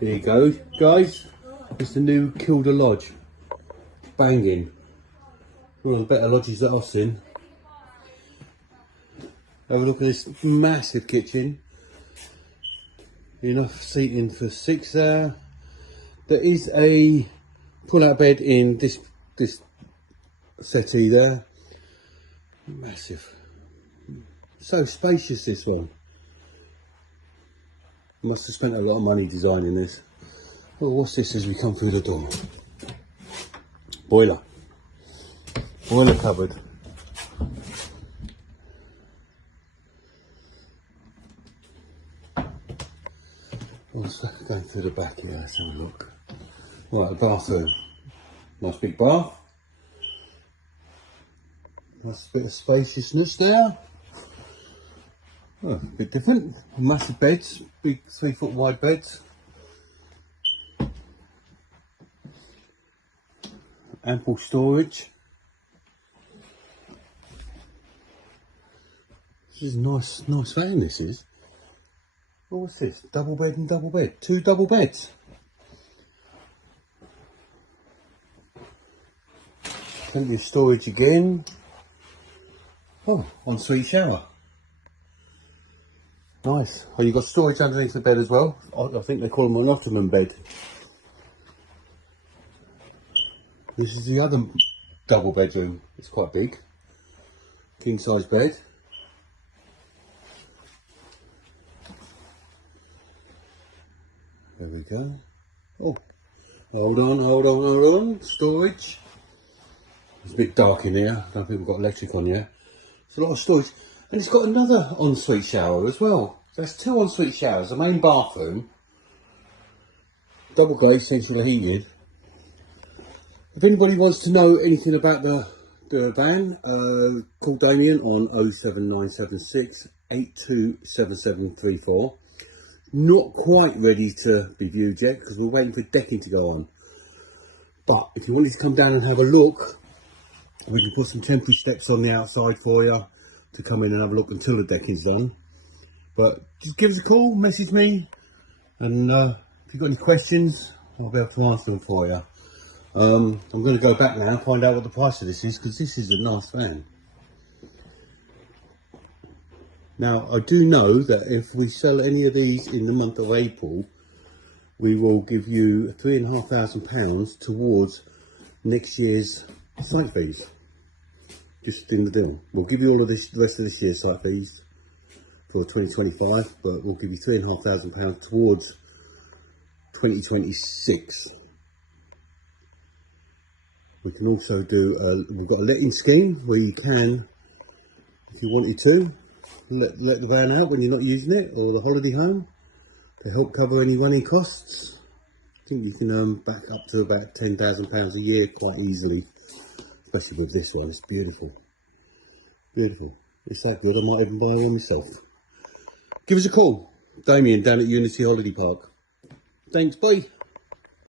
There you go, guys. It's the new Kilda Lodge. Banging. One of the better lodges that I've seen. Have a look at this massive kitchen. Enough seating for 6 there. There is a pull-out bed in this settee there. Massive. So spacious, this one. Must have spent a lot of money designing this. Well, what's this as we come through the door? Boiler. Boiler cupboard. What's going through the back here? Let's have a look. Right, the bathroom. Nice big bath. Nice bit of spaciousness there. Oh, a bit different. Massive beds, big 3 foot wide beds. Ample storage. This is nice van, this is. Oh, what's this? Double bed and double bed. 2 double beds. Plenty of storage again. Oh, ensuite shower. Nice. Oh, you've got storage underneath the bed as well. I think they call them an ottoman bed. This is the other double bedroom. It's quite big. King size bed. There we go. Oh, hold on. Storage. It's a bit dark in here. I don't think we've got electric on yet. It's a lot of storage. And it's got another ensuite shower as well. So that's 2 ensuite showers. The main bathroom. Double glazed, central heated. If anybody wants to know anything about the van, call Damien on 07976 827734. Not quite ready to be viewed yet because we're waiting for decking to go on. But if you wanted to come down and have a look, we can put some temporary steps on the outside for you to come in and have a look until the decking's done. But just give us a call, message me, and if you've got any questions, I'll be able to answer them for you. I'm going to go back now and find out what the price of this is, because this is a nice van. Now, I do know that if we sell any of these in the month of April, we will give you £3,500 towards next year's site fees. Just in the deal. We'll give you all of this, the rest of this year's site fees for 2025, but we'll give you £3,500 towards 2026. We can also do, we've got a letting scheme where you can, if you wanted to, let the van out when you're not using it, or the holiday home, to help cover any running costs. I think you can earn back up to about £10,000 a year quite easily, especially with this one. It's beautiful. Beautiful. It's that good, I might even buy one myself. Give us a call. Damien down at Unity Holiday Park. Thanks, bye.